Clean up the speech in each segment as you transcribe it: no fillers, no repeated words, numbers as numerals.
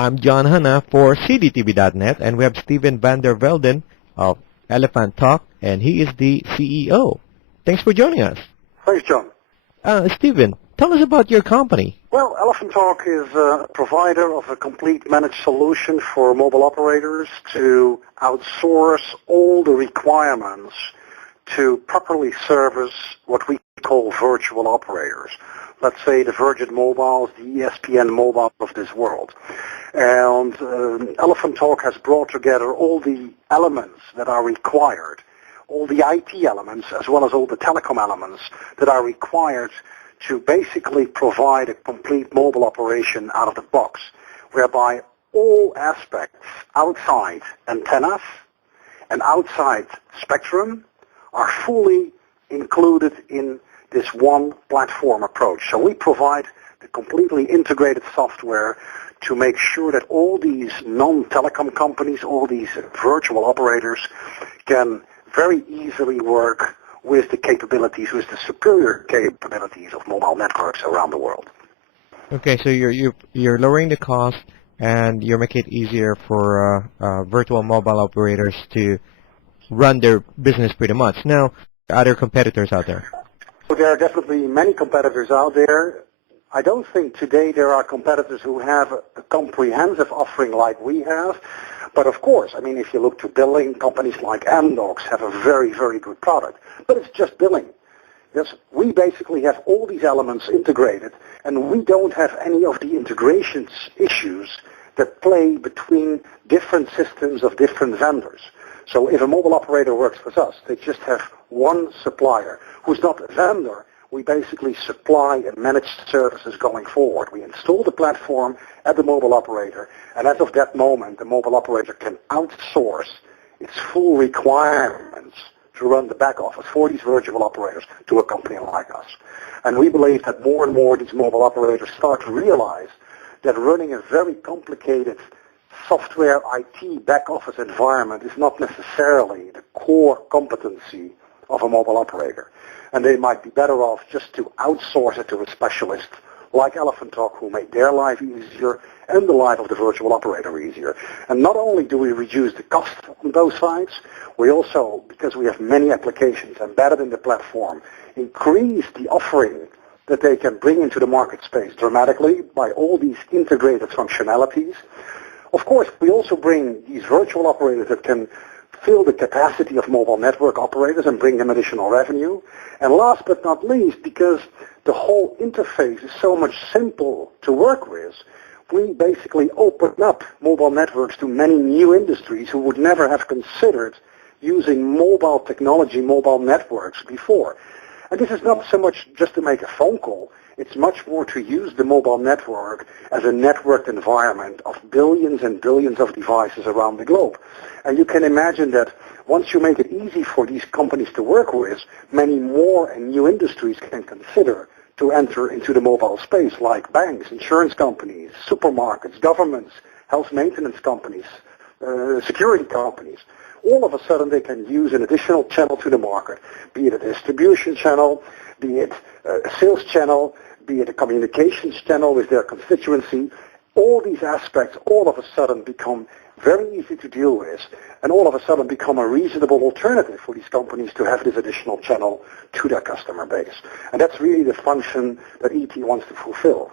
I'm John Hanna for CDTV.net, and we have Steven van der Velden of Elephant Talk, and he is the CEO. Thanks for joining us. Thanks, John. Steven, tell us about your company. Well, Elephant Talk is a provider of a complete managed solution for mobile operators to outsource all the requirements to properly service what we call virtual operators. Let's say the Virgin Mobiles, the ESPN Mobile of this world. And Elephant Talk has brought together all the elements that are required, all the IT elements as well as all the telecom elements that are required to basically provide a complete mobile operation out of the box, whereby all aspects outside antennas and outside spectrum are fully included in this one platform approach. So we provide the completely integrated software to make sure that all these non-telecom companies, all these virtual operators can very easily work with the capabilities, with the superior capabilities of mobile networks around the world. Okay, so you're lowering the cost and you're making it easier for virtual mobile operators to run their business pretty much. Now, are there competitors out there? So there are definitely many competitors out there. I don't think today there are competitors who have a comprehensive offering like we have. But of course, I mean, if you look to billing, companies like Amdocs have a very, very good product. But it's just billing. Yes, we basically have all these elements integrated, and we don't have any of the integrations issues that play between different systems of different vendors. So if a mobile operator works with us, they just have one supplier who's not a vendor. We basically supply and manage services going forward. We install the platform at the mobile operator, and as of that moment, the mobile operator can outsource its full requirements to run the back office for these virtual operators to a company like us. And we believe that more and more these mobile operators start to realize that running a very complicated software IT back office environment is not necessarily the core competency of a mobile operator. And they might be better off just to outsource it to a specialist like Elephant Talk, who make their life easier and the life of the virtual operator easier. And not only do we reduce the cost on both sides, we also, because we have many applications embedded in the platform, increase the offering that they can bring into the market space dramatically by all these integrated functionalities. Of course, we also bring these virtual operators that can fill the capacity of mobile network operators and bring them additional revenue. And last but not least, because the whole interface is so much simple to work with, we basically open up mobile networks to many new industries who would never have considered using mobile technology, mobile networks before. And this is not so much just to make a phone call. It's much more to use the mobile network as a networked environment of billions and billions of devices around the globe. And you can imagine that once you make it easy for these companies to work with, many more and new industries can consider to enter into the mobile space, like banks, insurance companies, supermarkets, governments, health maintenance companies, security companies. All of a sudden they can use an additional channel to the market, be it a distribution channel, be it a sales channel, be it a communications channel with their constituency. All these aspects all of a sudden become very easy to deal with, and all of a sudden become a reasonable alternative for these companies to have this additional channel to their customer base. And that's really the function that ET wants to fulfill.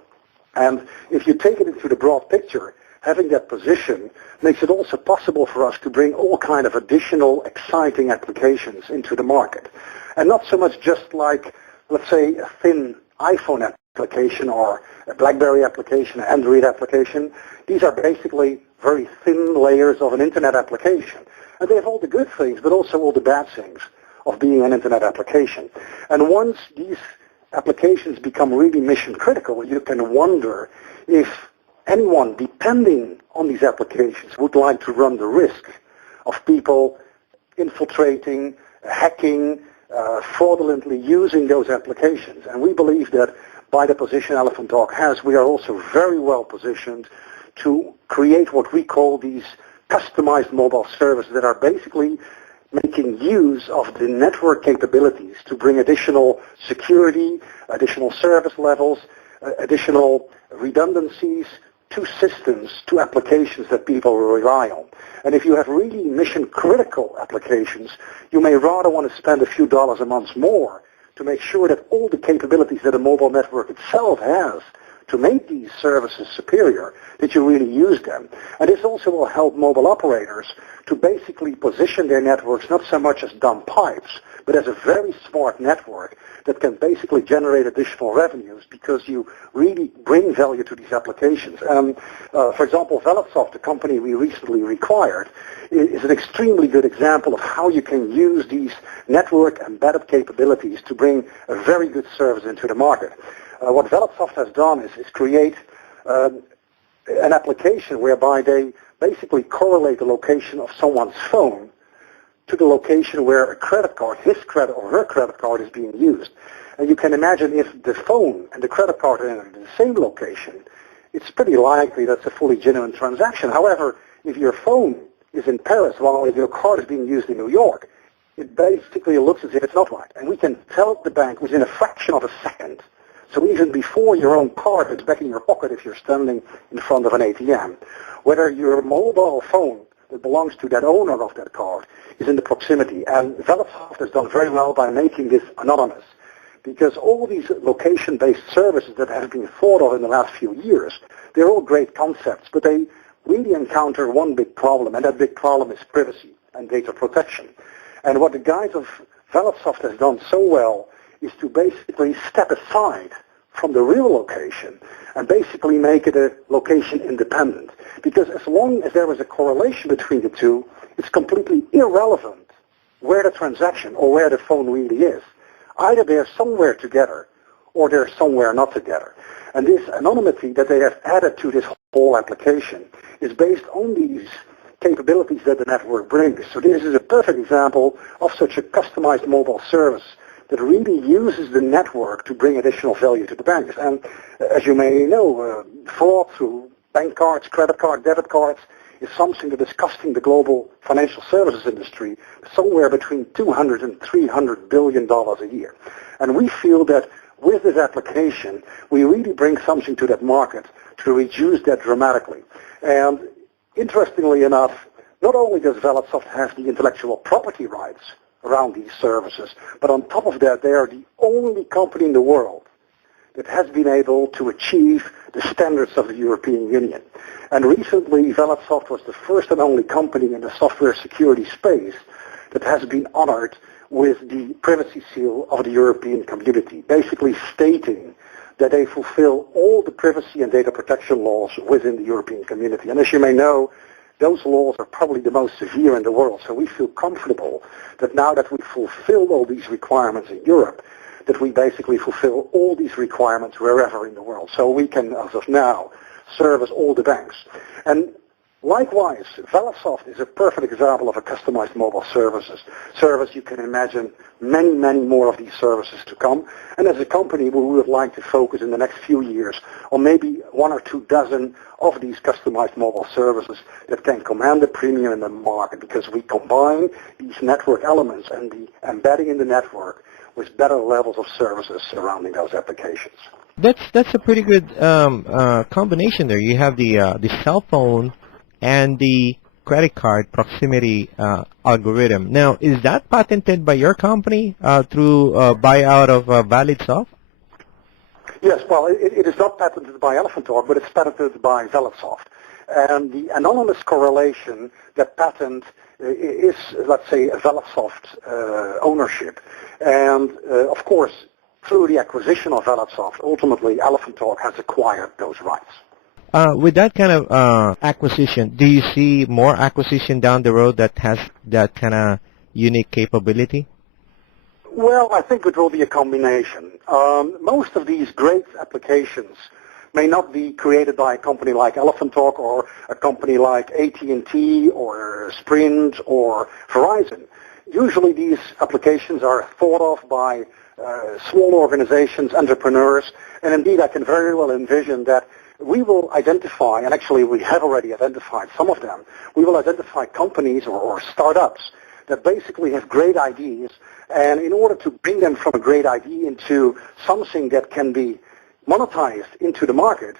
And if you take it into the broad picture, having that position makes it also possible for us to bring all kind of additional exciting applications into the market. And not so much just like, let's say, a thin iPhone application or a BlackBerry application, an Android application. These are basically very thin layers of an Internet application. And they have all the good things, but also all the bad things of being an Internet application. And once these applications become really mission critical, you can wonder if anyone depending on these applications would like to run the risk of people infiltrating, hacking, fraudulently using those applications. And we believe that by the position Elephant Talk has, we are also very well positioned to create what we call these customized mobile services that are basically making use of the network capabilities to bring additional security, additional service levels, additional redundancies to systems, to applications that people rely on. And if you have really mission-critical applications, you may rather want to spend a few dollars a month more to make sure that all the capabilities that a mobile network itself has to make these services superior, that you really use them. And this also will help mobile operators to basically position their networks not so much as dumb pipes, but as a very smart network that can basically generate additional revenues because you really bring value to these applications. For example, Velden, the company we recently acquired, is an extremely good example of how you can use these network embedded capabilities to bring a very good service into the market. What Velden has done is create an application whereby they basically correlate the location of someone's phone to the location where a credit card, his credit or her credit card, is being used. And you can imagine if the phone and the credit card are in the same location, it's pretty likely that's a fully genuine transaction. However, if your phone is in Paris while your card is being used in New York, it basically looks as if it's not right. And we can tell the bank within a fraction of a second, so even before your own card is back in your pocket if you're standing in front of an ATM, whether your mobile phone that belongs to that owner of that card is in the proximity. And Velden has done very well by making this anonymous, because all these location-based services that have been thought of in the last few years, they're all great concepts, but they really encounter one big problem, and that big problem is privacy and data protection. And what the guys of Velden has done so well is to basically step aside from the real location and basically make it a location independent. Because as long as there is a correlation between the two, it's completely irrelevant where the transaction or where the phone really is. Either they're somewhere together or they're somewhere not together. And this anonymity that they have added to this whole application is based on these capabilities that the network brings. So this is a perfect example of such a customized mobile service that really uses the network to bring additional value to the banks. And as you may know, fraud through bank cards, credit cards, debit cards is something that is costing the global financial services industry somewhere between $200 and $300 billion a year. And we feel that with this application, we really bring something to that market to reduce that dramatically. And interestingly enough, not only does Velden have the intellectual property rights around these services, but on top of that, they are the only company in the world that has been able to achieve the standards of the European Union. And recently, Velden was the first and only company in the software security space that has been honored with the privacy seal of the European community, basically stating that they fulfill all the privacy and data protection laws within the European community. And as you may know, those laws are probably the most severe in the world. So we feel comfortable that now that we fulfill all these requirements in Europe, that we basically fulfill all these requirements wherever in the world. So we can, as of now, service all the banks. And likewise, Velden is a perfect example of a customized mobile service. You can imagine many, many more of these services to come. And as a company, we would like to focus in the next few years on maybe 1 or 2 dozen of these customized mobile services that can command a premium in the market, because we combine these network elements and the embedding in the network with better levels of services surrounding those applications. That's a pretty good combination there. You have the cell phone and the credit card proximity algorithm. Now, is that patented by your company through buyout of ValidSoft? Yes, well, it is not patented by Elephant, but it's patented by Velden. And the anonymous correlation, that patent is, let's say, a Velden ownership. And, of course, through the acquisition of Velden, ultimately Elephant has acquired those rights. With that kind of acquisition, do you see more acquisition down the road that has that kind of unique capability? Well, I think it will be a combination. Most of these great applications may not be created by a company like Elephant or a company like AT&T or Sprint or Verizon. Usually these applications are thought of by small organizations, entrepreneurs, and indeed I can very well envision that we will identify, and actually we have already identified some of them, we will identify companies or startups that basically have great ideas, and in order to bring them from a great idea into something that can be monetized into the market,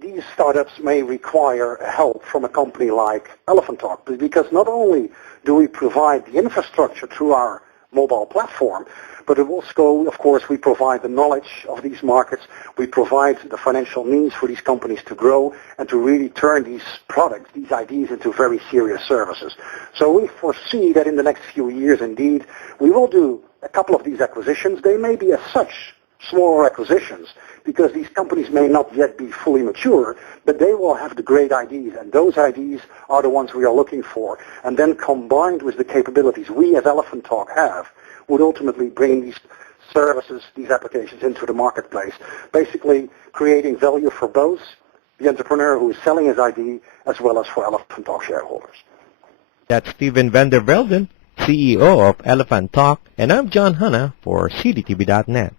these startups may require help from a company like Elephant Talk, because not only do we provide the infrastructure through our mobile platform, but it also, of course, we provide the knowledge of these markets. We provide the financial means for these companies to grow and to really turn these products, these ideas, into very serious services. So we foresee that in the next few years, indeed, we will do a couple of these acquisitions. They may be as such smaller acquisitions because these companies may not yet be fully mature, but they will have the great ideas, and those ideas are the ones we are looking for. And then combined with the capabilities we as Elephant Talk have, would ultimately bring these services, these applications into the marketplace, basically creating value for both the entrepreneur who is selling his ID as well as for Elephant Talk shareholders. That's Steven van der Velden, CEO of Elephant Talk, and I'm John Hanna for CDTV.net.